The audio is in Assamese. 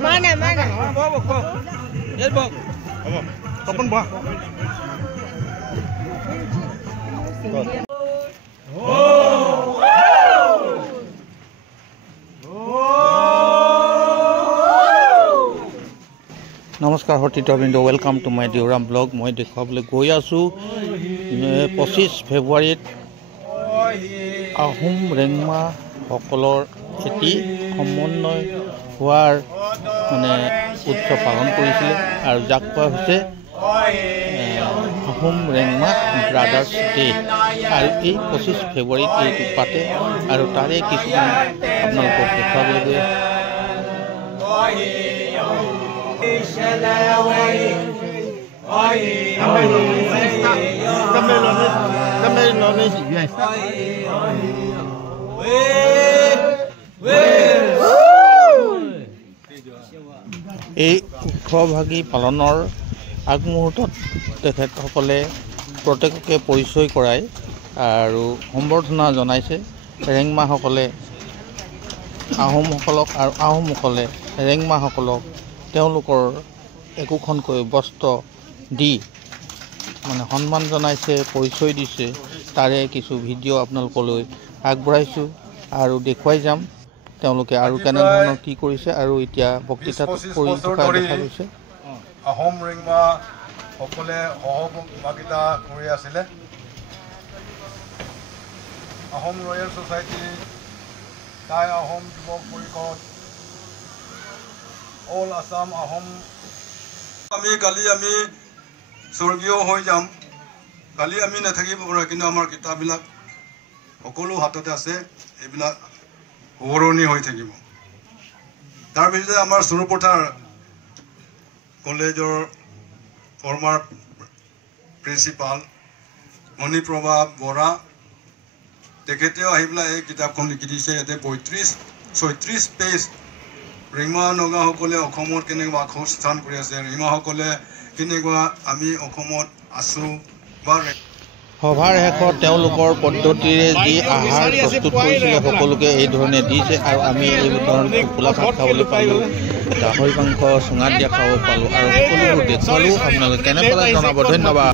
Mana? Bawa. Kapan bawa? নমস্কাৰ হৰ্টিতবিন্দ ওয়েলকাম টু মাই ডিউৰাম ব্লগ মই দেখাবলৈ গৈ আছো 25 ফেব্ৰুৱাৰীত আহোম ৰেংমা সকলৰ এটি সমন্বয় হোৱাৰ মানে উৎসৱ পালন কৰিছিল আৰু যাক কোৱা হৈছে আহোম ৰেংমা ব্ৰাদাৰ্ছ ডে আৰু এই 25 ফেব্ৰুৱাৰীত এইটো পাতে আৰু তাৰে কিছুমান আপোনালোকক দেখাবলৈ গৈ এই উৎসৱভাগী পালনৰ আগমুহূৰ্তত তেখেতসকলে প্ৰত্যেককে পৰিচয় কৰায় আৰু সম্বৰ্ধনা জনাইছে ৰেংমাসকলে আহোমসকলক আৰু আহোমসকলে ৰেংমাসকলক তেওঁলোকৰ একোখনকৈ বস্ত্ৰ দি মানে সন্মান জনাইছে পৰিচয় দিছে তাৰে কিছু ভিডিঅ' আপোনালোকলৈ আগবঢ়াইছোঁ আৰু দেখুৱাই যাম তেওঁলোকে আৰু কেনে ধৰণৰ কি কৰিছে আৰু এতিয়া বক্তৃতা কৰি থকা দেখা গৈছে আহোম ৰেংমা সকলে সহভাগিতা কৰি আছিলে আহোম ৰয়েল সোসাইটি টাই আহোম যুৱক পৰিষদ অল আসাম আহোম আমি কালি আমি স্বৰ্গীয় হৈ যাম কালি আমি নাথাকিব পৰা কিন্তু আমাৰ কিতাপবিলাক সকলো হাততে আছে এইবিলাক সোঁৱৰণি হৈ থাকিব তাৰ পিছতে আমাৰ সুৰপথাৰ কলেজৰ ফৰ্মাৰ প্ৰিন্সিপাল মণিপ্ৰভা বৰা তেখেতেও আহি পেলাই এই কিতাপখন লিখি দিছে ইয়াতে 36 পেজ ৰেংমা নগাসকলে অসমত কেনেকুৱা বাসস্থান কৰি আছে ৰেংমাসকলে কেনেকুৱা আমি অসমত আছোঁ বা সভাৰ শেষত তেওঁলোকৰ পদ্ধতিৰে যি আহাৰ প্ৰস্তুত কৰিছিলে সকলোকে এই ধৰণে দিছে আৰু আমি এই ধৰণে টোপোলা ভাত খাবলৈ পালোঁ গাহৰি মাংস চুঙাত দিয়া খাব পালোঁ আৰু সকলোবোৰ দেখুৱালোঁ আপোনালোকে কেনে পালে জনাব ধন্যবাদ।